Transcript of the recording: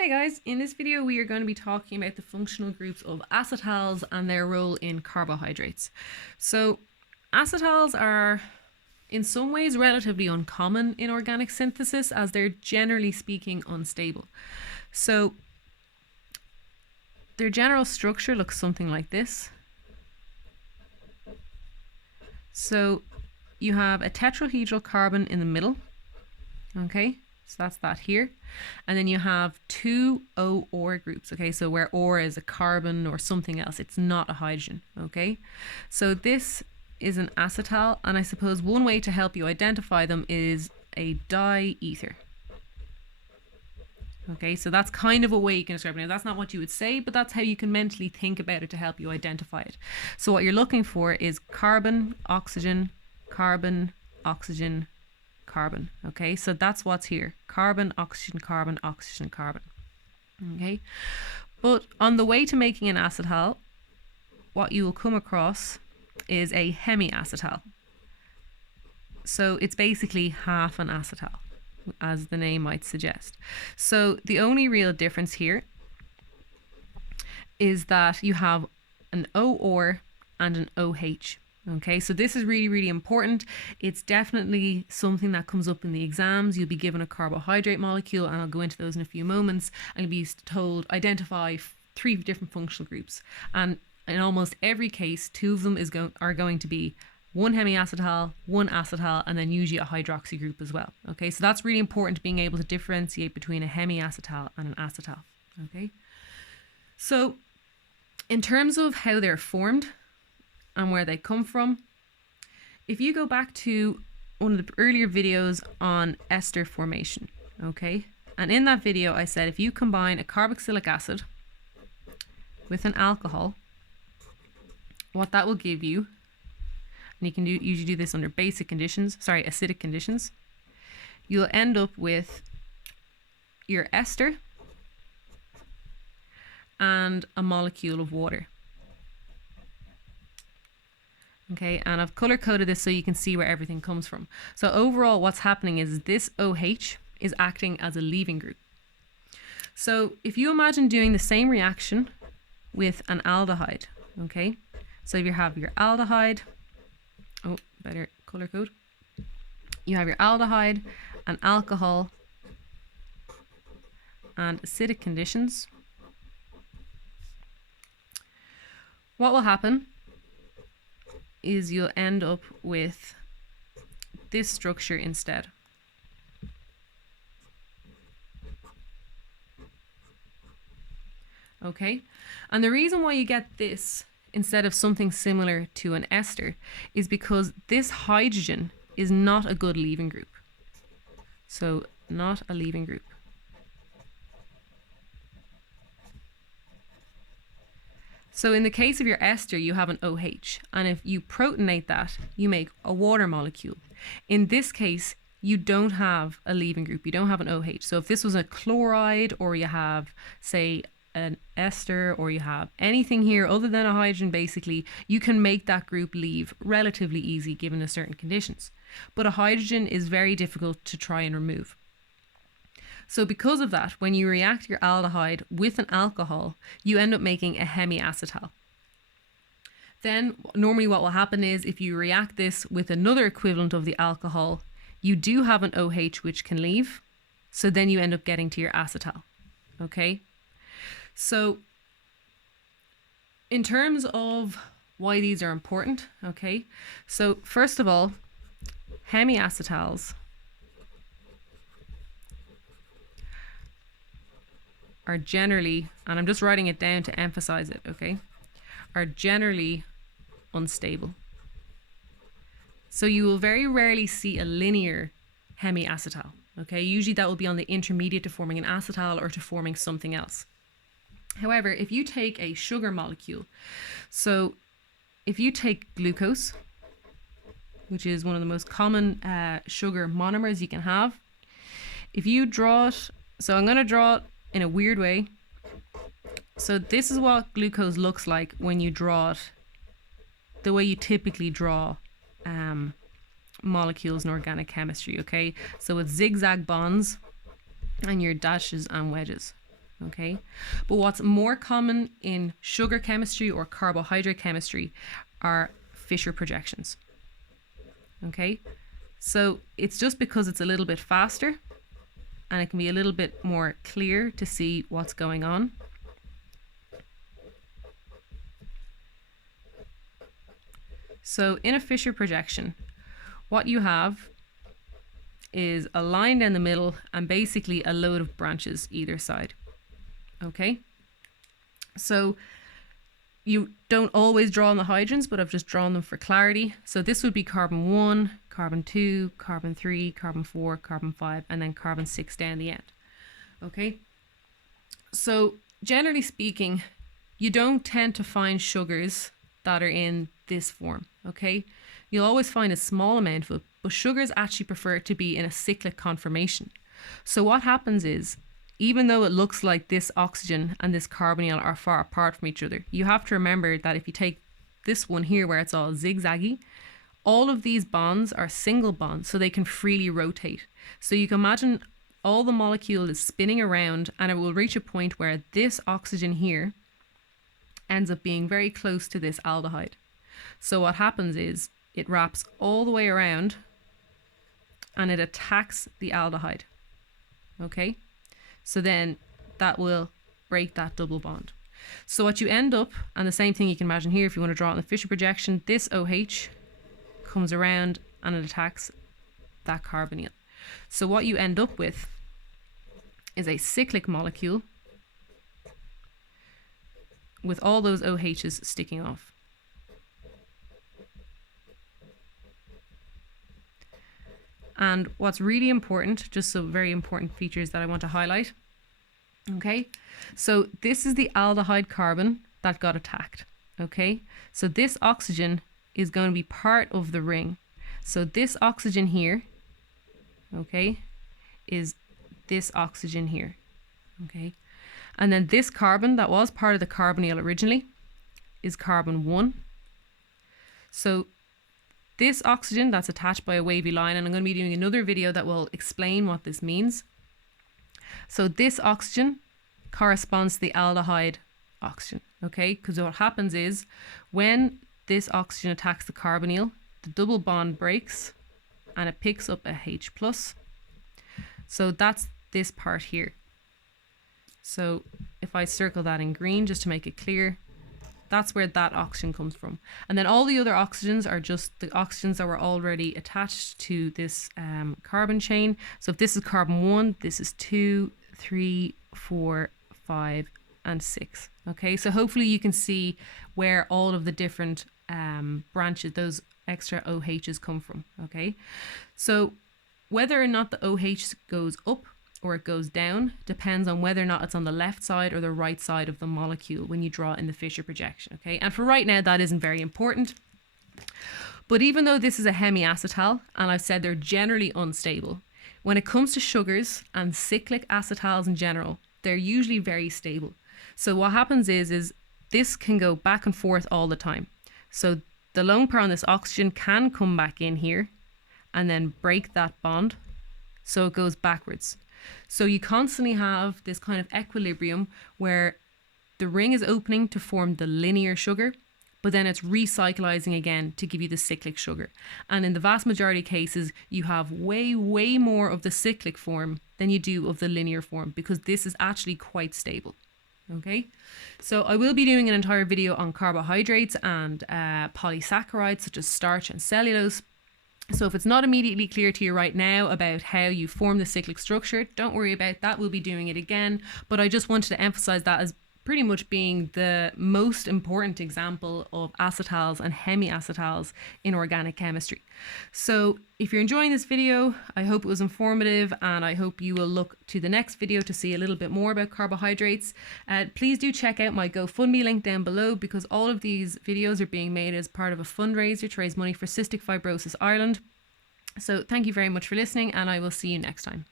Hey guys, in this video we are going to be talking about the functional groups of acetals and their role in carbohydrates. So acetals are in some ways relatively uncommon in organic synthesis as they're generally speaking unstable. So their general structure looks something like this. So you have a tetrahedral carbon in the middle, okay? So that's that here. And then you have two O-OR groups, okay? So where OR is a carbon or something else, it's not a hydrogen, okay? So this is an acetal, and I suppose one way to help you identify them is a diether. Okay, so that's kind of a way you can describe it. Now, that's not what you would say, but that's how you can mentally think about it to help you identify it. So what you're looking for is carbon, oxygen, carbon, oxygen, carbon. Okay, so that's what's here. Carbon, oxygen, carbon, oxygen, carbon. Okay, but on the way to making an acetal, what you will come across is a hemiacetal. So it's basically half an acetal, as the name might suggest. So the only real difference here is that you have an OR and an OH. Okay, so this is really, really important. It's definitely something that comes up in the exams. You'll be given a carbohydrate molecule, and I'll go into those in a few moments, and you'll be told identify 3 different functional groups. And in almost every case, 2 of them are going to be one hemiacetal, one acetal, and then usually a hydroxy group as well. Okay, so that's really important, being able to differentiate between a hemiacetal and an acetal. Okay, so in terms of how they're formed and where they come from, if you go back to one of the earlier videos on ester formation, okay, and in that video I said if you combine a carboxylic acid with an alcohol, what that will give you, and you can usually do this under acidic conditions, you'll end up with your ester and a molecule of water. Okay, and I've color coded this so you can see where everything comes from. So overall what's happening is this OH is acting as a leaving group. So if you imagine doing the same reaction with an aldehyde, okay, so if you have your aldehyde, better color code, you have your aldehyde, an alcohol, and acidic conditions, what will happen is you'll end up with this structure instead. Okay, and the reason why you get this instead of something similar to an ester is because this hydrogen is not a good leaving group. So not a leaving group. So in the case of your ester, you have an OH, and if you protonate that, you make a water molecule. In this case, you don't have a leaving group, you don't have an OH. So if this was a chloride, or you have, say, an ester, or you have anything here other than a hydrogen, basically, you can make that group leave relatively easy given the certain conditions. But a hydrogen is very difficult to try and remove. So because of that, when you react your aldehyde with an alcohol, you end up making a hemiacetal. Then normally what will happen is if you react this with another equivalent of the alcohol, you do have an OH which can leave. So then you end up getting to your acetal. Okay? So in terms of why these are important, okay? So first of all, hemiacetals are generally, and I'm just writing it down to emphasize it, okay, are generally unstable. So you will very rarely see a linear hemiacetal, okay? Usually that will be on the intermediate to forming an acetal or to forming something else. However, if you take a sugar molecule, so if you take glucose, which is one of the most common sugar monomers you can have, if you draw it, so I'm going to draw it in a weird way. So this is what glucose looks like when you draw it the way you typically draw molecules in organic chemistry, okay? So with zigzag bonds and your dashes and wedges, Okay, but what's more common in sugar chemistry or carbohydrate chemistry are Fischer projections. Okay, so it's just because it's a little bit faster and it can be a little bit more clear to see what's going on. So in a Fischer projection, what you have is a line down the middle and basically a load of branches either side. Okay, so you don't always draw on the hydrogens, but I've just drawn them for clarity. So this would be carbon 1, carbon 2, carbon 3, carbon 4, carbon 5, and then carbon 6 down the end. Okay, so generally speaking, you don't tend to find sugars that are in this form. Okay, you'll always find a small amount of it, but sugars actually prefer to be in a cyclic conformation. So what happens is, even though it looks like this oxygen and this carbonyl are far apart from each other, you have to remember that if you take this one here where it's all zigzaggy, all of these bonds are single bonds, so they can freely rotate. So you can imagine all the molecule is spinning around, and it will reach a point where this oxygen here ends up being very close to this aldehyde. So what happens is it wraps all the way around and it attacks the aldehyde. Okay, so then that will break that double bond. So what you end up, and the same thing you can imagine here if you want to draw it in the Fischer projection, this OH comes around and it attacks that carbonyl. So what you end up with is a cyclic molecule with all those OHs sticking off. And what's really important, just some very important features that I want to highlight. Okay, so this is the aldehyde carbon that got attacked. Okay, so this oxygen is going to be part of the ring. So this oxygen here, okay, is this oxygen here. Okay, and then this carbon that was part of the carbonyl originally is carbon 1. So this oxygen that's attached by a wavy line, and I'm going to be doing another video that will explain what this means. So this oxygen corresponds to the aldehyde oxygen, okay? Because what happens is when this oxygen attacks the carbonyl, the double bond breaks and it picks up a H+. So that's this part here. So if I circle that in green just to make it clear, that's where that oxygen comes from. And then all the other oxygens are just the oxygens that were already attached to this carbon chain. So if this is carbon 1, this is 2, 3, 4, 5, and 6. Okay, so hopefully you can see where all of the different branches, those extra OHs come from. Okay, so whether or not the OH goes up or it goes down depends on whether or not it's on the left side or the right side of the molecule when you draw in the Fischer projection. Okay, and for right now that isn't very important. But even though this is a hemiacetal, and I've said they're generally unstable, when it comes to sugars and cyclic acetals in general, they're usually very stable. So what happens is this can go back and forth all the time. So the lone pair on this oxygen can come back in here and then break that bond, so it goes backwards. So you constantly have this kind of equilibrium where the ring is opening to form the linear sugar, but then it's recyclizing again to give you the cyclic sugar. And in the vast majority of cases, you have way, way more of the cyclic form than you do of the linear form, because this is actually quite stable. Okay, so I will be doing an entire video on carbohydrates and polysaccharides such as starch and cellulose. So if it's not immediately clear to you right now about how you form the cyclic structure, don't worry about that. We'll be doing it again. But I just wanted to emphasize that as pretty much being the most important example of acetals and hemiacetals in organic chemistry. So if you're enjoying this video, I hope it was informative, and I hope you will look to the next video to see a little bit more about carbohydrates. Please do check out my GoFundMe link down below, because all of these videos are being made as part of a fundraiser to raise money for Cystic Fibrosis Ireland. So thank you very much for listening, and I will see you next time.